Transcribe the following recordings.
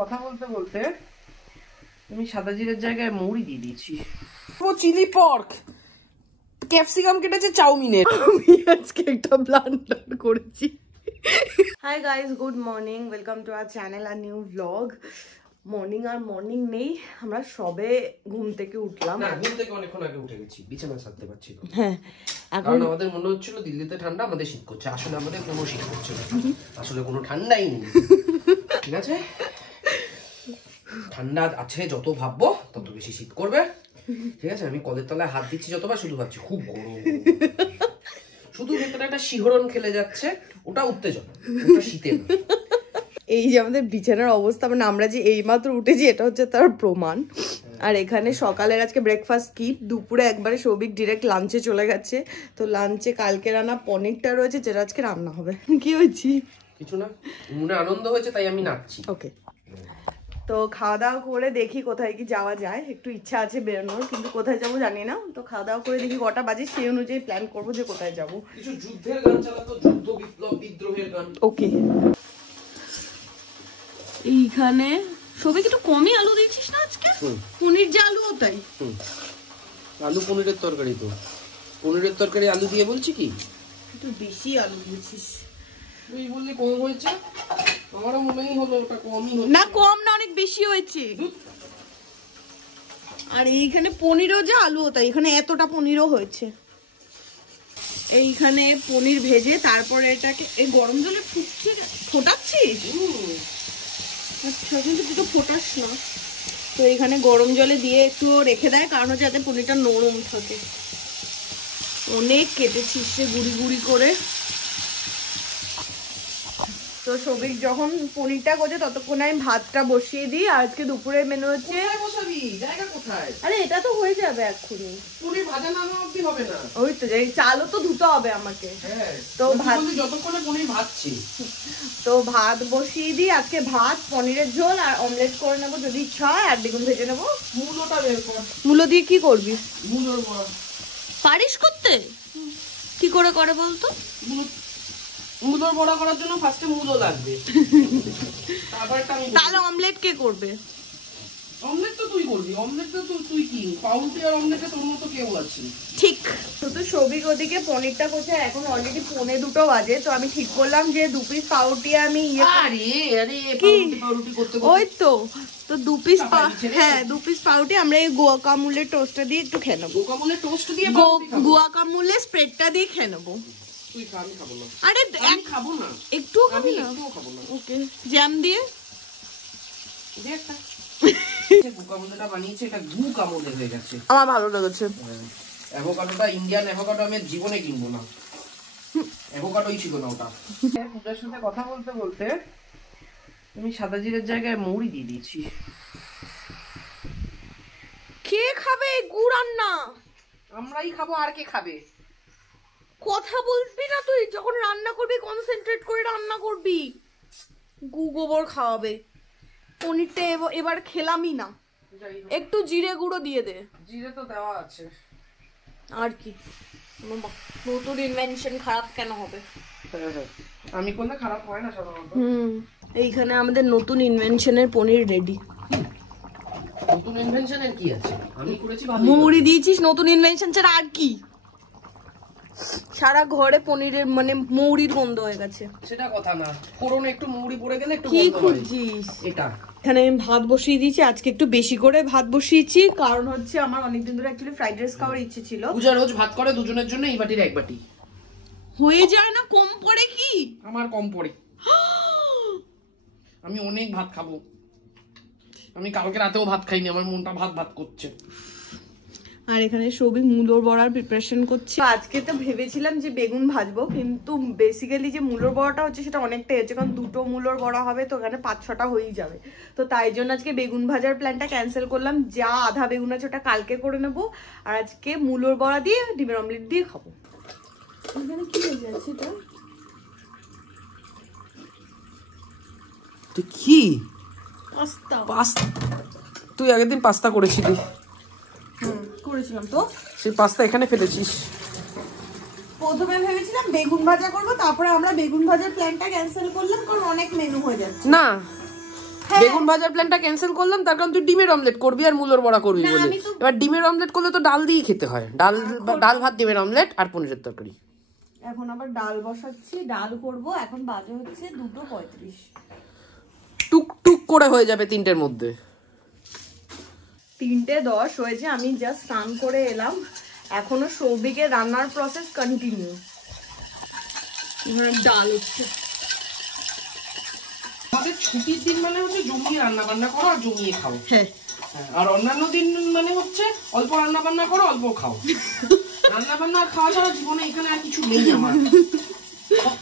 কথা বলতে বলতে আমি সাদা জিরের জায়গায় মৌরি দিয়ে দিয়েছি। ও চিলি পর্ক, ক্যাপসিকাম কেটেছে চাউমিনের। আমি আজকে একটা ব্লান্ডার করেছি। Hi guys, good morning, welcome to our channel আর নিউ ব্লগ। মর্নিং নেই, আমরা সবে ঘুম থেকে উঠলাম। না, ঘুম থেকে অনেকক্ষণ আগে উঠে গেছি, বিছানা ছাড়তে পারছি না। হ্যাঁ, কারণ আমাদের মনে হচ্ছিল দিল্লিতে ঠান্ডা, আমাদের শীত করছে। আসলে আমাদের কোনো শীত করছে না, আসলে কোনো ঠান্ডাই নেই। ঠিক আছে, ঠান্ডা আছে যত ভাববো তত বেশি শীত করবে। ঠিক আছে, আমি কলের তলায় হাত দিচ্ছি যতবার শুধু ভাবছি খুব গরম। শুধু ভেতরে একটা শিহরণ খেলে যাচ্ছে, ওটা উত্তেজনা, ওটা শীতে না। এই যে আমাদের বিছানার অবস্থা, মানে আমরা যে এইমাত্র উঠেছি এটা হচ্ছে তার প্রমাণ। আর এখানে সকালের আজকে ব্রেকফাস্ট স্কিপ, দুপুরে একবারে সৌভিক ডিরেক্ট লাঞ্চে চলে গেছে। তো লাঞ্চে কালকে রান্না পনিরটা রয়েছে, যেটা আজকে রান্না হবে। কি হয়েছি? কিছু না, মনে আনন্দ হয়েছে তাই আমি নাচছি। ওকে, তো খাওয়া দাওয়া করে দেখি কোথায় কি যাওয়া যায়। একটু ইচ্ছা আছে বেরোনোর, কিন্তু কোথায় যাবো জানি না। তো খাওয়া দাওয়া করে দেখি কটা বাজে, সেই অনুযায়ী প্ল্যান করবো যে কোথায় যাবো। কিছু যুদ্ধের গান চালাতো, যুদ্ধ বিপ্লব বিদ্রোহের গান। ওকে, এইখানে সবাই একটু কমই আলু দিয়েছিস না আজকে? পনির যে আলু ওটাই। আলু পনিরের তরকারি, তো পনিরের তরকারি আলু দিয়ে বলছি কি একটু বেশি আলু দিয়েছিস। তুই বললি কম হয়েছে, আমারও মনেই হলো ওটা কমই হলো। না, কম না, অনেক বেশি হয়েছে। আর এইখানে পনিরও যে আলু ওটাই, এখানে এতটা পনিরও হয়েছে। এইখানে পনির ভেজে তারপরে এটাকে এই গরম জলে ফোটাচ্ছিস? আচ্ছা, কিন্তু তুই তো ফোটাস না। তো এখানে গরম জলে দিয়ে একটু রেখে দেয়, কারণ হচ্ছে যাতে পনিরটা নরম থাকে। অনেক কেটেছিস সে গুড়ি গুড়ি করে। তো সৌভিক যখন পনিরটা করছে ততক্ষণে আমি ভাতটা বসিয়ে দিই। আজকে দুপুরের মেনু হচ্ছে, জায়গা কোথায়? আরে এটা তো হয়ে যাবে এক্ষুনি, পনির ভাজা না অবধি হবে না। ওই তো যাই, চালও তো ধুতে হবে আমাকে। তো ভাত, যতক্ষণে পনির ভাজছি, তো ভাত বসিয়ে দিই। আজকে ভাত, পনিরের ঝোল আর অমলেট করে নেবো যদি ইচ্ছা হয়, আর বেগুন ভেজে নেবো। মূলোটা বের কর। মূলো দিয়ে কি করবি? মূলোর বড়া পারিস করতে? কি করে করে বলতো? মূলোর বড়া করার জন্য ফার্স্টে মূলো লাগবে। তাহলে অমলেট কে করবে? অমলেট তো তুই করবি। অমলেট তো তুই কি পাউরুটি আর অমলেটে তোর মতো কেউ আছে? ঠিক। তো সৌভিক ওদিকে পনিরটা করছে, এখন অলরেডি 1:45 বাজে। তো আমি ঠিক করলাম যে 2 পিস পাউরুটি আমি পাউরুটি করতে ওই তো 2 পিস, হ্যাঁ 2 পিস পাউরুটি আমরা এই গুয়াকামুলের টোস্টটা দিয়ে একটু খেয়ে নেবো। গুয়াকামুলের টোস্ট দিয়ে গুয়াকামুলের স্প্রেডটা দিয়ে খেয়ে নেবো। তুই খা, আমি খাবো না। আরে আমি খাবো না। একটু খাবি না? একটুও খাবো না। ওকে, জ্যাম দিয়ে দে একটা। গুয়াকামুলেটা বানিয়েছে, এটা গুয়াকামুলে হয়ে গেছে। আমার ভালো লেগেছে। অ্যাভোকাডোটা ইন্ডিয়ান অ্যাভোকাডো আমি জীবনে কিনবো না। অ্যাভোকাডোই ছিল না ওটা। পূজার সাথে কথা বলতে বলতে আমি সাদা জিরের জায়গায় মৌরি দিয়ে দিয়েছি। কে খাবে গু রান্না? আমরাই খাবো, আর কে খাবে? কথা বলবি না তুই, যখন রান্না করবি কনসেন্ট্রেট করে রান্না করবি। গু গোবর খাওয়াবে। পনিরটা এবার খেলামই না। একটু জিরে গুঁড়ো দিয়ে দে। জিরে তো দেওয়া আছে। আর কি, নতুন ইনভেনশন খারাপ কেন হবে? আমি করলে খারাপ হয় না সাধারণত। এইখানে আমাদের নতুন ইনভেনশনের পনির রেডি। নতুন ইনভেনশনের কি আছে? আমি করেছি ভালো। মৌরি দিয়েছিস, নতুন ইনভেনশন ছাড়া আর কি? সারা ঘরে পনিরের মানে মৌরির গন্ধ হয়ে গেছে। সেটা কথা না, ফোড়নে একটু মৌরি পড়ে গেলে একটু কি গন্ধ হয়। খুঁজছিস? এটা এখানে আমি ভাত বসিয়ে দিয়েছি, আজকে একটু বেশি করে ভাত বসিয়েছি, কারণ হচ্ছে আমার অনেকদিন ধরে অ্যাকচুয়ালি ফ্রাইড রাইস খাওয়ার ইচ্ছে ছিল। পূজা রোজ ভাত করে দুজনের জন্য, এই বাটির এক বাটি হয়ে যায় না? কম পড়ে কি? আমার কম পড়ে। আমি অনেক ভাত খাবো। আমি কালকে রাতেও ভাত খাইনি, আমার মনটা ভাত ভাত করছে। আর এখানে সৌভিক মূলোর বড়ার প্রিপারেশন করছে। আজকে তো ভেবেছিলাম যে বেগুন ভাজবো, কিন্তু বেসিক্যালি যে মূলোর বড়াটা হচ্ছে সেটা অনেকটাই হচ্ছে, কারণ 2টো মূলোর বড়া হবে, তো ওখানে 5-6টা হয়েই যাবে। তো তাই জন্য আজকে বেগুন ভাজার প্ল্যানটা ক্যান্সেল করলাম। যা আধা বেগুন আছে ওটা কালকে করে নেবো, আর আজকে মূলোর বড়া দিয়ে ডিমের অমলেট দিয়ে খাবো। এখানে কি হয়ে যাচ্ছে এটা? তুই কি পাস্তা? তুই আগের দিন পাস্তা করেছিলি। করেছিলাম তো, সেই পাস্তা এখানে ফেলেছিস। প্রথমে ভেবেছিলাম বেগুন ভাজা করবো, তারপরে আমরা বেগুন ভাজার প্ল্যানটা ক্যান্সেল করলাম, কারণ অনেক মেনু হয়ে যাচ্ছে। না, বেগুন ভাজার প্ল্যানটা ক্যান্সেল করলাম, তার কারণ তুই ডিমের অমলেট করবি আর মুলোর বড়া করবি বলে। এবার ডিমের অমলেট করলে তো ডাল দিয়ে খেতে হয়, ডাল ভাত ডিমের অমলেট আর পনিরের তরকারি। এখন আবার ডাল বসাচ্ছি, ডাল করব। এখন বাজে হচ্ছে 2:35। টুক টুক করে হয়ে যাবে 3টের মধ্যে। 3:10 হয়েছে, আমি জাস্ট স্নান করে এলাম। এখনো সৌভিকের রান্নার প্রসেস কন্টিনিউ। ডাল হচ্ছে। আমাদের ছুটির দিন মানে হচ্ছে জমিয়ে রান্না বান্না করো আর জমিয়ে খাও। হ্যাঁ, আর অন্যান্য দিন মানে হচ্ছে অল্প রান্না বান্না করো, অল্প খাও। রান্না বান্না খাওয়া ছাড়া জীবনে এখানে আর কিছু নেই আমার।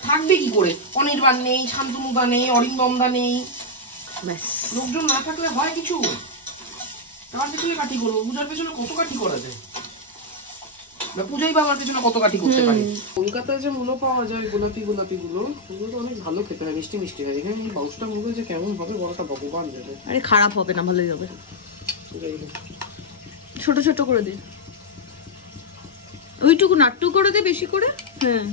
থাকবে কি করে? অনির্বাণ নেই, শান্তনুদা নেই, অরিন্দমদা নেই, লোকজন না থাকলে হয় কিছু? আমার পেছনে কাঠি করবো, পূজার পেছনে কত কাঠি করা যায়? পূজাই বা আমার পেছনে কত কাঠি করতে পারি। কলকাতায় যে মূলো পাওয়া যায় গোলাপি গোলাপি গুলো, ওগুলো তো অনেক ভালো খেতে হয়, মিষ্টি মিষ্টি হয়। এখানে বাউসটা মূলো যে কেমন হবে বড়টা ভগবান জানে। আরে খারাপ হবে না, ভালোই হবে। ছোট ছোট করে দে, ওইটুকু নাট্টু করে দে বেশি করে। হ্যাঁ,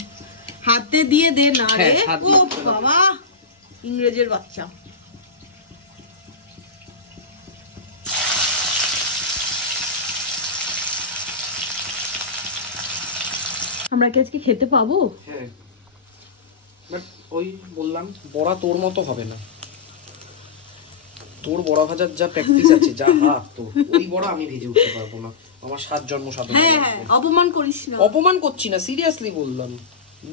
হাতে দিয়ে দে না রে। ও বাবা, ইংরেজের বাচ্চা। আমরা কি আজকে খেতে পাবো? হ্যাঁ, বাট ওই বললাম বড়া তোর মতো হবে না। তোর বড়া ভাজার যা প্র্যাকটিস আছে, যা হাত, তো ওই বড়া আমি ভেজে উঠতে পারবো না। আমার 7 জন্ম 7। হ্যাঁ হ্যাঁ, অপমান করিস না। অপমান করছি না, সিরিয়াসলি বললাম।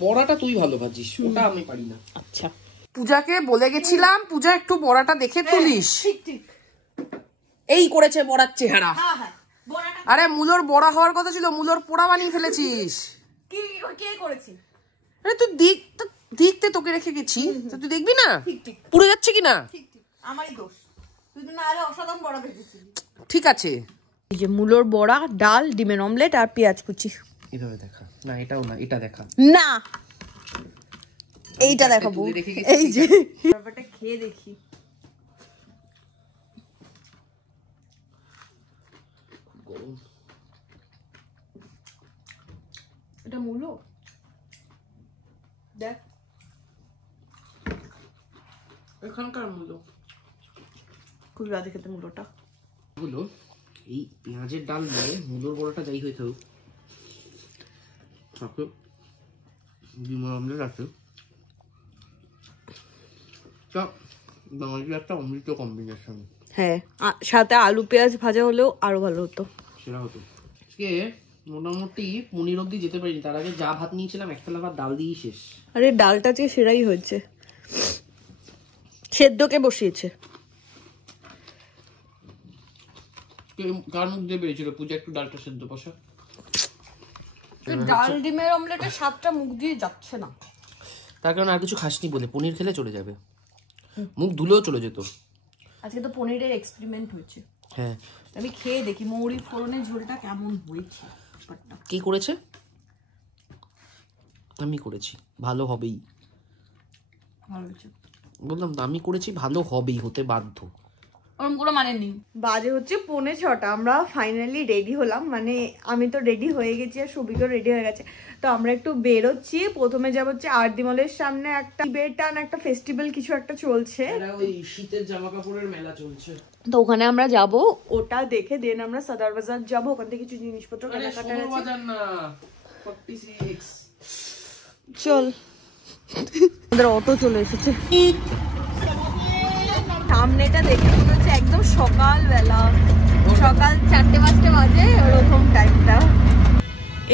বড়াটা তুই ভালো ভাজিস, ওটা আমি পারি না। আচ্ছা, পূজাকে বলে গেছিলাম, পূজা একটু বড়াটা দেখে তুলিস। ঠিক ঠিক। এই করেছে বড়ার চেহারা। হ্যাঁ হ্যাঁ, বড়াটা আরে মুলোর বড়া হওয়ার কথা ছিল, মুলোর পোড়া বানিয়ে ফেলেছিস। কি কে করেছে? আরে তুই দেখতে তোকে রেখে গেছি, তুই দেখবি না ঠিক ঠিক পুড়ে যাচ্ছে কিনা। ঠিক ঠিক, আমারই দোষ। তুই তো না আরে অসাধারণ বড়া ভেজেছিস। ঠিক আছে, এই যে মুলোর বড়া, ডাল, ডিমের অমলেট আর পেঁয়াজ কুচি। এভাবে দেখা না, এটাও না, এটা দেখা না, এইটা দেখাবো। এই যে ব্যাপারটা খেয়ে দেখি। এটা মুলো দেখ, এখানকার মুলো খুব রাতে খেতে মুলোটা। হলো এই পেঁয়াজের ডাল দিয়ে মুলোর বড়াটা যাই হয়ে থাকুক, তাকে ডিমের অমলেট আছে, একটা অমৃত কম্বিনেশন। হ্যাঁ, সাথে আলু পেঁয়াজ ভাজা হলেও আরো ভালো হতো, সেটা হতো। আজকে মোটামুটি পনির অব্দি যেতে পারিনি, তার আগে যা ভাত নিয়েছিলাম একতলা ভাত ডাল দিয়েই শেষ। আরে ডালটা যে সেরাই হয়েছে, সেদ্ধকে বসিয়েছে। কার মুখ দিয়ে বেরিয়েছিল পূজা একটু ডালটা সেদ্ধ বসা? ডাল ডিমের অমলেটের স্বাদটা মুখ দিয়ে যাচ্ছে না, তার কারণ আর কিছু খাসনি বলে। পনির খেলে চলে যাবে, মুখ ধুলেও চলে যেত। আজকে তো পনিরের এক্সপেরিমেন্ট হয়েছে। হ্যাঁ, আমি খেয়ে দেখি মৌরি ফোড়নের ঝোলটা কেমন হয়েছে। কি করেছে? আমি করেছি, ভালো হবেই। ভালো হয়েছে বললাম তো, আমি করেছি, ভালো হবেই, হতে বাধ্য। ওরকম কোনো মানে নেই। বাজে হচ্ছে 5:45, আমরা ফাইনালি রেডি হলাম। মানে আমি তো রেডি হয়ে গেছি আর সবিকও রেডি হয়ে গেছে। তো আমরা একটু বেরোচ্ছি। প্রথমে যাব হচ্ছে আরডি মলের সামনে একটা বেটান একটা ফেস্টিভ্যাল কিছু একটা চলছে, ওই শীতের জামা কাপড়ের মেলা চলছে। তো ওখানে আমরা যাব, ওটা দেখে দেন আমরা সদর বাজার যাব, ওখান থেকে কিছু জিনিসপত্র কেনাকাটা আছে। চল, আমাদের অটো চলে এসেছে। সামনেটা দেখে মনে হচ্ছে একদম সকালবেলা, সকাল 4-5 বাজে ওরকম টাইমটা।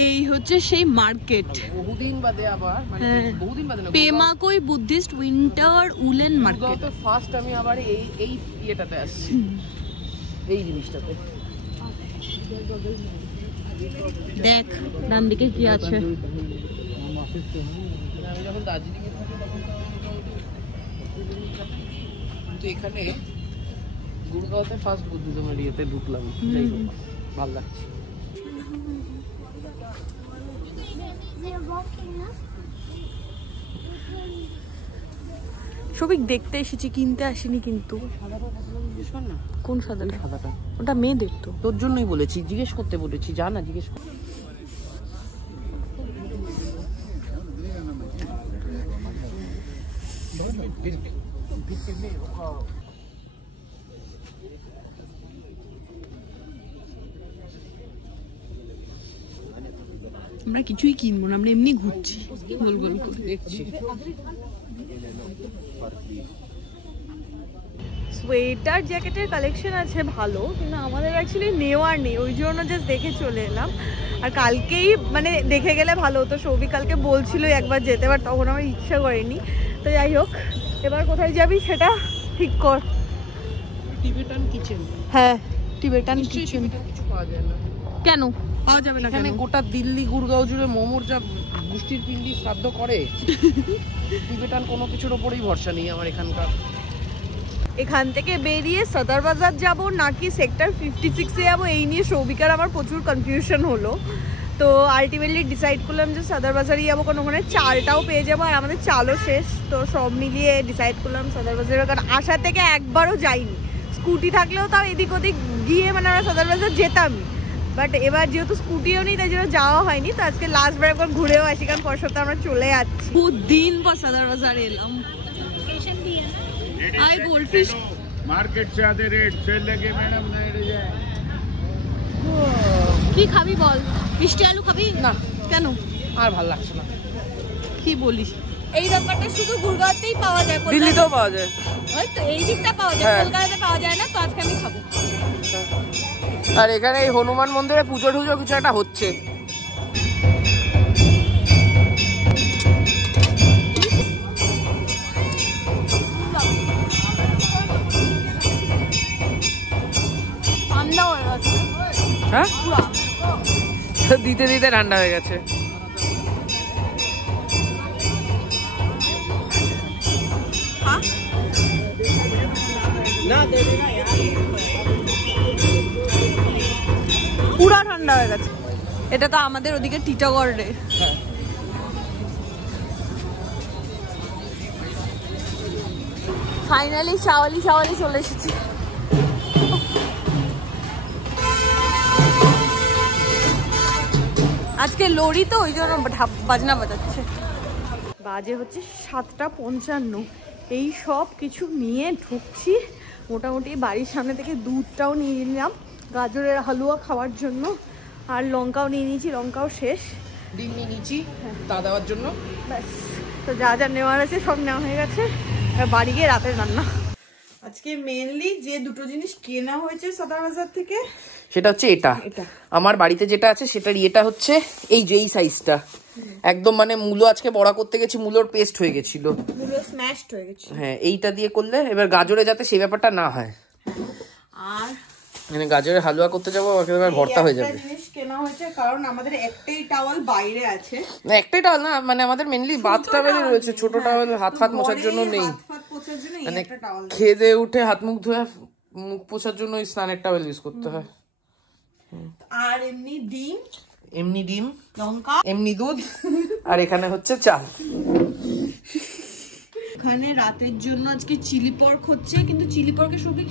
এই হচ্ছে সেই মার্কেট, বহুদিন বাদে আবার, মানে বহুদিন বাদে না, পেমাকই বুদ্ধিস্ট উইন্টার উলেন মার্কেট। তো ফার্স্ট আমি আবার এই ইয়েটাতে আসছি, এই জিনিসটাতে। দেখ ডান দিকে কি আছে। আমি যখন দার্জিলিং এ থাকি তখন তো এখানে গুরগাঁওতে ফার্স্ট বুদ্ধিজমের ইয়েতে ঢুকলাম। যাই হোক, ভালো লাগছে। সবিক দেখতে এসেছি, কিনতে আসিনি কিন্তু। কোন সাদাটা? সাদাটা ওটা মেয়েদের তো। তোর জন্যই বলেছি, জিজ্ঞেস করতে বলেছি, যা না জিজ্ঞেস কর। আমরা কিছুই কিনবো না, আমরা এমনি ঘুরছি গোল গোল করে দেখছি। সোয়েটার জ্যাকেটের কালেকশন আছে ভালো, কিন্তু আমাদের অ্যাকচুয়ালি নেওয়ার নেই, ওই জন্য জাস্ট দেখে চলে এলাম। আর কালকেই মানে দেখে গেলে ভালো হতো, সৌভিক কালকে বলছিল একবার যেতে, বাট তখন আমার ইচ্ছা করেনি। তো যাই হোক, এবার কোথায় যাবি সেটা ঠিক কর। Tibetan kitchen. হ্যাঁ, টিবেটান কিচেন। কিছু পাওয়া যায় না কেন পাওয়া যাবে না? এখানে গোটা দিল্লি গুড়গাঁও জুড়ে মোমোর যা গুষ্টির পিন্ডি শ্রাদ্ধ করে, টিবেটান কোনো কিছুর ওপরেই ভরসা নেই আমার এখানকার। এখান থেকে বেরিয়ে সদর বাজার যাবো নাকি সেক্টর 56-এ যাবো, এই নিয়ে সৌভিকার আমার প্রচুর কনফিউশন হলো। তো আলটিমেটলি ডিসাইড করলাম যে সদর বাজারই যাবো, কারণ ওখানে চালটাও পেয়ে যাবো আর আমাদের চালও শেষ। তো সব মিলিয়ে ডিসাইড করলাম সদর বাজারে, কারণ আশা থেকে একবারও যাইনি। স্কুটি থাকলেও তাও এদিক ওদিক গিয়ে মানে আমরা সদর বাজার যেতামই, বাট এবার যেহেতু স্কুটিও নেই তাই জন্য যাওয়া হয়নি। তো আজকে লাস্ট বার একবার ঘুরেও আসি, কারণ পরের সপ্তাহে আমরা চলে যাচ্ছি। বহুত দিন পর সদর বাজার এলাম। आई गोल्डफिश मार्केट से आधे रेट सेल लगे मैडम नहीं जाए। কি খাবি বল? মিষ্টি আলু খাবি না। কেন? আর ভালো লাগছে না। কি বলিস? এই ব্যাপারটা শুধু গুড়গাঁওতেই পাওয়া যায়, দিল্লিতেও পাওয়া যায়। ওই তো এই দিকটা পাওয়া যায়, কলকাতাতে পাওয়া যায় না। তো আজকে আমি খাবো। আর এখানে এই হনুমান মন্দিরে পুজো টুজো কিছু একটা হচ্ছে। ঠান্ডা হয়ে গেছে। হ্যাঁ, দিতে দিতে ঠান্ডা হয়ে গেছে। পুরা ঠান্ডা হয়ে গেছে। এটা তো আমাদের ওদিকে টিটাগড় রে। ফাইনালি চাওয়ালি চলে এসেছি। আজকে লরি তো ওই জন্য বাজনা বাজাচ্ছে। বাজে হচ্ছে 7:55। এই সব কিছু নিয়ে ঢুকছি। মোটামুটি বাড়ির সামনে থেকে দুধটাও নিয়ে নিলাম গাজরের হালুয়া খাওয়ার জন্য, আর লঙ্কাও নিয়ে নিয়েছি, লঙ্কাও শেষ। ডিম নিয়ে নিয়েছি তা দেওয়ার জন্য। ব্যাস, তো যা যা নেওয়ার আছে সব নেওয়া হয়ে গেছে। বাড়ি গিয়ে রাতের রান্না। আজকে মেনলি যে দুটো জিনিস কেনা হয়েছে সদর বাজার থেকে, সেটা হচ্ছে এটা। আমার বাড়িতে যেটা আছে সেটার ইয়েটা হচ্ছে এই যে এই সাইজটা একদম, মানে মূলো আজকে বড়া করতে গেছি, মূলোর পেস্ট হয়ে গেছিল, পুরো স্ম্যাশড হয়ে গেছে। হ্যাঁ, এইটা দিয়ে করলে এবার গাজরে যাতে সেই ব্যাপারটা না হয়। আর মানে গাজরের হালুয়া করতে যাবো, একেবারে ভর্তা হয়ে যাবে। জিনিস কেনা হয়েছে কারণ আমাদের একটাই টাওয়াল বাইরে আছে। না, একটাই টাওয়াল না, মানে আমাদের মেনলি বাথ টাওয়েলই রয়েছে, ছোট টাওয়েল হাত ফাত মোছার জন্য নেই। মানে খেয়ে দিয়ে উঠে হাত মুখ ধুয়ে মুখ পোছার জন্য ওই স্নানের টাওয়েল ইউজ করতে হয়। আর এমনি ডিম, এমনি ডিম, লঙ্কা, এমনি দুধ, আর এখানে হচ্ছে চাল। এখানে রাতের জন্য আজকে চিলি পর্ক হচ্ছে, কিন্তু চিলি পর্কে সবই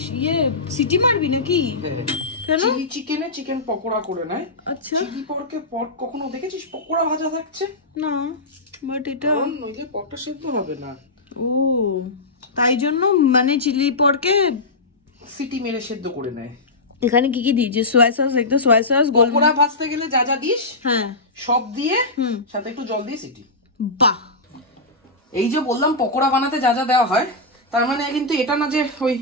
সিটি মারবি নাকি? কেন? চিলি চিকেনে চিকেন পকোড়া করে নেয়। আচ্ছা, চিলি পর্কে পর্ক কখনো দেখেছিস পকোড়া ভাজা থাকছে? না, বাট এটা নইলে পর্কটা সিদ্ধ হবে না। ও, তাই জন্য মানে চিলি পর্কে সিটি মেরে সিদ্ধ করে নেয়। এখানে কি কি দিয়েছে? সোয়া সস, একটু সোয়া সস, পকোড়া ভাজতে গেলে যা যা দিস হ্যাঁ সব দিয়ে সাথে একটু জল দিয়ে সিটি। বাহ, এই যে বললাম পকোড়া বানাতে যা যা দেওয়া হয়, তার মানে কিন্তু এটা না যে ওই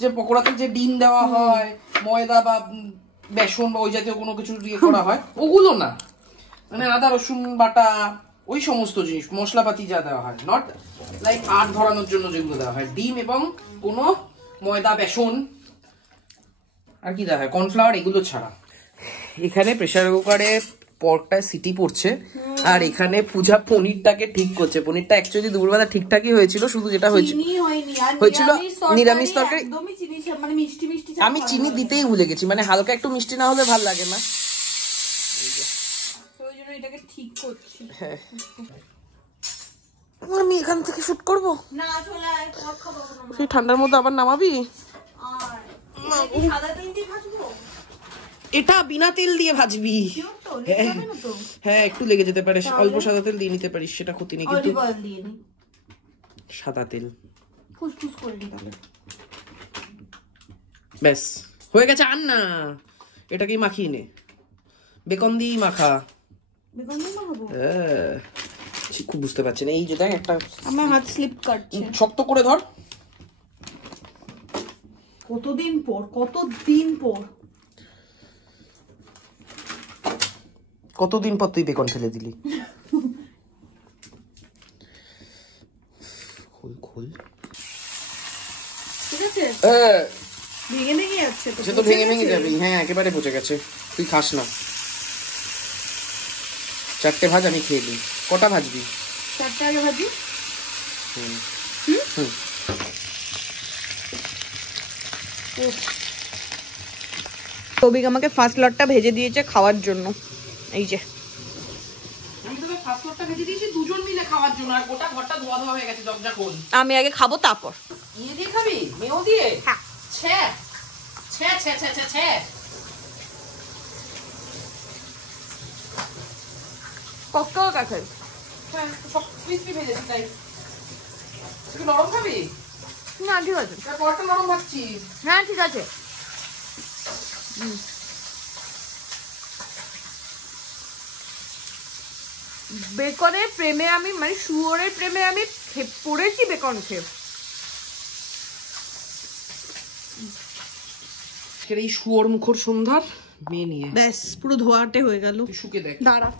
যে পকোড়াতে যে ডিম দেওয়া হয়, ময়দা বা বেসন বা ওই জাতীয় কোনো কিছু দিয়ে করা হয়, ওগুলো না। মানে আদা রসুন বাটা, ওই সমস্ত জিনিস মশলাপাতি যা দেওয়া হয়, নট লাইক আট ধরানোর জন্য যেগুলো দেওয়া হয়, ডিম এবং কোনো ময়দা বেসন আর কি দেওয়া হয়, কর্নফ্লাওয়ার, এগুলো ছাড়া। এখানে প্রেসার কুকারে পর্কটায় সিটি পড়ছে, আর এখানে পূজা পনিরটাকে ঠিক করছে। পনিরটা অ্যাকচুয়ালি দুপুরবেলা ঠিকঠাকই হয়েছিল, শুধু যেটা হয়েছিল নিরামিষ তরকারি। আমি চিনি দিতেই ভুলে গেছি, মানে হালকা একটু মিষ্টি না হলে ভাল লাগে না। আমি এখান থেকে শুট করবো, সেই ঠান্ডার মধ্যে আবার নামাবি। এটা বিনা তেল দিয়ে ভাজবি। হ্যাঁ, একটু লেগে যেতে পারে, অল্প সাদা তেল দিয়ে নিতে পারিস, সেটা ক্ষতি নেই। কিন্তু সাদা তেল ব্যাস হয়ে গেছে। আর না, এটাকেই মাখিয়ে নে, বেকন দিয়েই মাখা। বেগুন মাখাবো? ঠিক খুব বুঝতে পারছি না। এই যে দেখ একটা আমার হাত স্লিপ কাটছে। শক্ত করে ধর। কতদিন পর তুই বেকন ফেলে দিলি? খোল খোল। ঠিক আছে, ভেঙে যাচ্ছে তো। সে তো ভেঙে যাবে। হ্যাঁ একেবারে পচে গেছে। তুই খাস না। 4টে ভাজ, আমি খেয়ে নিই। কটা ভাজবি? 4টে আগে ভাজি। সৌভিক আমাকে ফার্স্ট লটটা ভেজে দিয়েছে খাওয়ার জন্য। এই যে আমি তোকে ফার্স্ট লটটা ভেজে দিয়েছি দুজন মিলে খাওয়ার জন্য, আর গোটা ঘরটা ধোয়া হয়ে গেছে জগজা কোন। আমি আগে খাবো তারপর। নিয়ে দিয়ে খাবি? মেও দিয়ে? হ্যাঁ। ছ্যা ছ্যা ছ্যা ছ্যা ছ্যা ছ্যা। কত কাছে? হ্যাঁ সব ক্রিসপি ভেজেছি তাই। তুই নরম খাবি? না ঠিক আছে। পরটা নরম ভাবছি। হ্যাঁ ঠিক আছে। বেকনের প্রেমে আমি, মানে শুয়োরের প্রেমে আমি পড়েছি বেকন খেয়ে। এই শুয়োর মুখর সন্ধ্যার মেয়ে নিয়ে ব্যাস পুরো ধোয়াটে হয়ে গেল। তুই শুকে দেখ। দাঁড়া।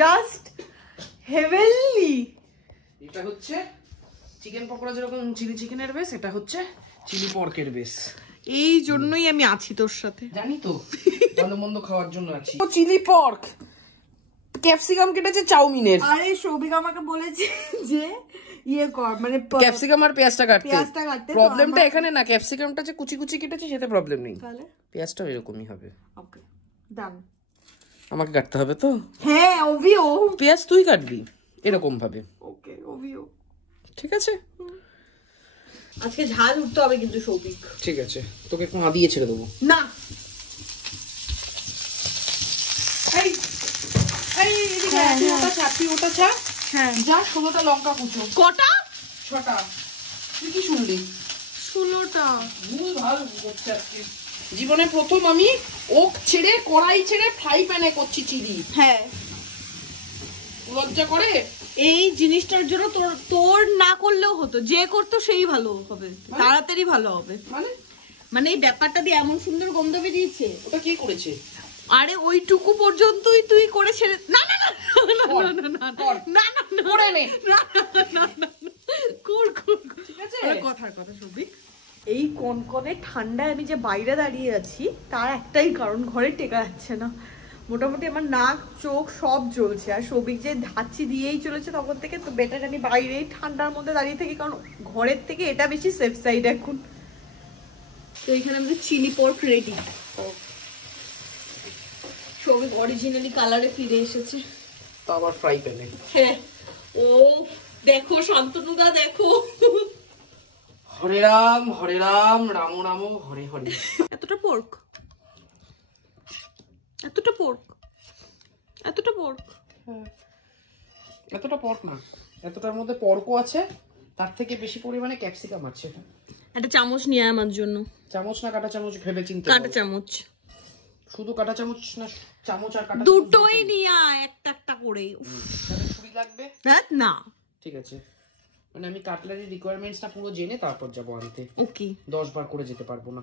Just heavenly. এটা হচ্ছে চিকেন পকোড়া, যেরকম চিলি চিকেনের বেস, এটা হচ্ছে চিলি পর্কের বেস। এই জন্যই আমি আছি তোর সাথে, জানি তো। ভালো মন্দ খাওয়ার জন্য আছি। চিলি পর্ক, ক্যাপসিকাম কেটেছে চাউমিনের। আরে সৌভিক আমাকে বলেছে যে ইয়ে কর, মানে ক্যাপসিকাম আর পেঁয়াজটা কাটতে। কাটতে। প্রবলেমটা এখানে না, ক্যাপসিকামটা যে কুচি কুচি কেটেছে সেটা প্রবলেম নেই, তাহলে পেঁয়াজটাও এরকমই হবে। ওকে ডান। আমাকে কাটতে হবে তো? হ্যাঁ ওভিও। পেঁয়াজ তুই কাটবি এরকম ভাবে। ওকে ওভিও। ঠিক আছে, আজকে ঝাল উঠতে হবে কিন্তু সৌভিক। ঠিক আছে, তোকে একটু দিয়ে ছেড়ে দেবো। না এই ওটা ছা। হ্যাঁ যা 16টা লঙ্কা কুচো। কটা? 6টা। তুই কি শুনলি? 16টা। ভুল ভাল করছে আজকে। জীবনে প্রথম আমি ওক ছেড়ে, কড়াই ছেড়ে ফ্রাই প্যানে করছি চিলি। হ্যাঁ লজ্জা করে? এই জিনিসটার জন্য তোর না করলেও হতো, যে করতো সেই ভালো হবে, তাড়াতাড়ি ভালো হবে। মানে এই ব্যাপারটা দিয়ে এমন সুন্দর গন্ধ বেরিয়েছে। ওটা কে করেছে? আরে ওইটুকু পর্যন্তই তুই করে ছেড়ে। না না না না না না না না না করে নে। না না না কর কর। ঠিক আছে, কথার কথা সৌভিক। এই কনকনে ঠান্ডায় আমি যে বাইরে দাঁড়িয়ে আছি তার একটাই কারণ, ঘরে টেকা যাচ্ছে না। মোটামুটি আমার নাক চোখ সব জ্বলছে, আর সৌভিক যে ধাচ্ছি দিয়েই চলেছে তখন থেকে, তো বেটার আমি বাইরেই ঠান্ডার মধ্যে দাঁড়িয়ে থাকি, কারণ ঘরের থেকে এটা বেশি সেফ সাইড এখন। তো এখানে আমাদের chilli pork ready. Souvik originally কালারে ফিরে এসেছে, তো আবার ফ্রাই প্যানে। হ্যাঁ ও দেখো শান্তনুদা দেখো। হরে রাম রাম রাম হরে হরে। এতটা পোর্ক, এতটা পোর্ক, এতটা পোর্ক। হ্যাঁ এতটা পর্ক না, এতটার মধ্যে পর্কও আছে, তার থেকে বেশি পরিমাণে ক্যাপসিকাম আছে। একটা চামচ নিয়ে আমার জন্য। চামচ না কাঁটা চামচ ভেবে চিন্তে। কাঁটা চামচ। শুধু কাঁটা চামচ না, চামচ আর কাঁটা দুটোই নিয়ে আয়, একটা একটা করে। ছুরি লাগবে? হ্যাঁ না ঠিক আছে, মানে আমি কাটলারি রিকোয়ারমেন্টসটা পুরো জেনে তারপর যাবো আনতে। ওকে 10 বার করে যেতে পারবো না।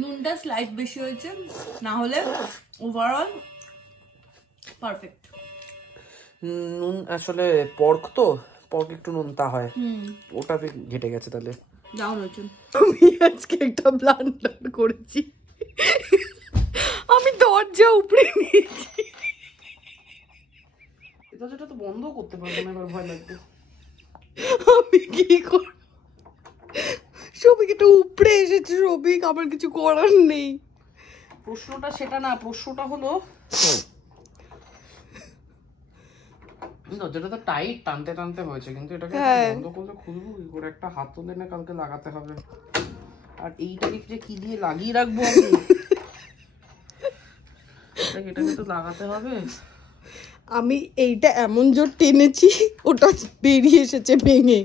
নুনটা স্লাইড বেশি হয়েছে, না হলে ওভারঅল পারফেক্ট। নুন আসলে পর্ক তো, পর্ক একটু নুনতা হয়, ওটা ঘেটে গেছে তাহলে। দাও রয়েছে। আমি আজকে একটা ব্লান্ডার করেছি, আমি দরজা উপরে নিয়েছি। দরজাটা তো বন্ধ করতে পারবো না, এবার ভয় লাগবে। আমি কি করব? সৌভিক এটা উপরে এসেছে, সৌভিক আমার কিছু করার নেই। প্রশ্নটা সেটা না, প্রশ্নটা হলো দরজাটা তো টাইট, টানতে টানতে হয়েছে, কিন্তু এটাকে বন্ধ করলে খুলবো কি করে? একটা হাত তুলে না কালকে লাগাতে হবে, আর এইটাকে যে কি দিয়ে লাগিয়ে রাখবো আমি? এটাকে তো লাগাতে হবে। আমি এইটা এমন জোর টেনেছি ওটা বেরিয়ে এসেছে ভেঙে।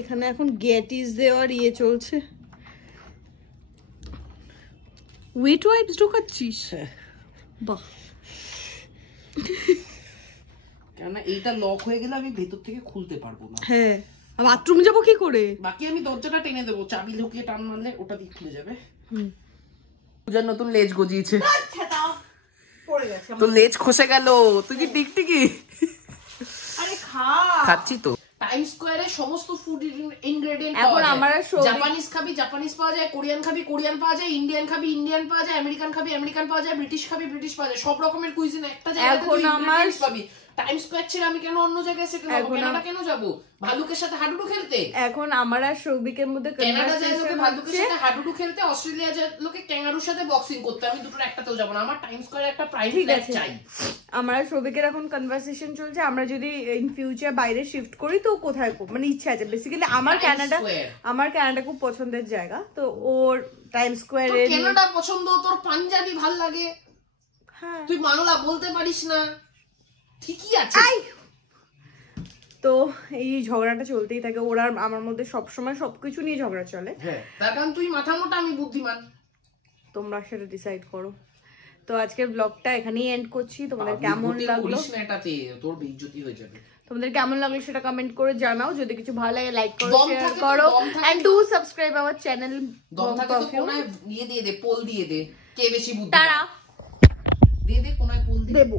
এখানে এখন গ্যাটিস দেওয়ার ইয়ে চলছে। ওয়েট ওয়াইপস ঢোকাচ্ছিস? বাহ, কেন এইটা লক হয়ে গেলে আমি ভেতর থেকে খুলতে পারবো না। হ্যাঁ, বাথরুমে যাবো কি করে? বাকি আমি দরজাটা টেনে দেবো, চাবি ঢুকিয়ে টান মারলে ওটা দিয়ে খুলে যাবে। পূজার নতুন লেজ গজিয়েছে, তো লেজ খসে গেল। তুই কি টিকটিকি? আরে খাচ্ছি তো। টাইম স্কয়ারে সমস্ত ফুড ইনগ্রেডিয়েন্ট এখন আমরা জাপানিজ খাবি জাপানিজ পাওয়া যায়, কোরিয়ান খাবি কোরিয়ান পাওয়া যায়, ইন্ডিয়ান খাবি ইন্ডিয়ান পাওয়া যায়, আমেরিকান খাবি আমেরিকান পাওয়া যায়, ব্রিটিশ খাবি ব্রিটিশ পাওয়া যায়। সব রকমের কুইজিন একটা জায়গায় এখন আমার পাবি। টাইম স্কয়ার ছেড়ে আমি কেন অন্য জায়গায় সেটেল হব? কানাডা কেন যাব ভালুকের সাথে হাডুডু খেলতে? এখন আমার আর সৌভিকের মধ্যে কানাডা যায় লোকে ভালুকের সাথে হাডুডু খেলতে, অস্ট্রেলিয়া যায় লোকে ক্যাঙ্গারুর সাথে বক্সিং করতে। আমি দুটোর একটাতেও যাব না। আমার টাইম স্কয়ারে একটা প্রাইভেট লাইফ চাই। আমার আর সৌভিকের এখন কনভারসেশন চলছে, আমরা যদি ইন ফিউচার বাইরে শিফট করি তো কোথায় মানে ইচ্ছা আছে বেসিক্যালি। আমার কানাডা খুব পছন্দের জায়গা, তো ওর টাইম স্কয়ারে। কানাডা পছন্দ, তোর পাঞ্জাবি ভাল লাগে, হ্যাঁ তুই বাংলা বলতে পারিস না, ঠিকই আছে। তো এই ঝগড়াটা চলতেই থাকে ওরা আমার মধ্যে, সবসময় সবকিছু নিয়ে ঝগড়া চলে। তার কারণ তুই মাথা মোটা, আমি বুদ্ধিমান। তোমরা সেটা ডিসাইড করো। তো আজকের ব্লগটা এখানেই এন্ড করছি। তোমাদের কেমন লাগলো? তোর বেইজ্জতি হয়ে যাবে। তোমাদের কেমন লাগলো সেটা কমেন্ট করে জানাও। যদি কিছু ভালো লাগে লাইক করো, শেয়ার করো, and do subscribe our channel. দম থাকে তো কোনায় দিয়ে দে, পোল দিয়ে দে, কে বেশি বুদ্ধি। তারা দিয়ে দে কোনায় পোল দিয়ে দেবো।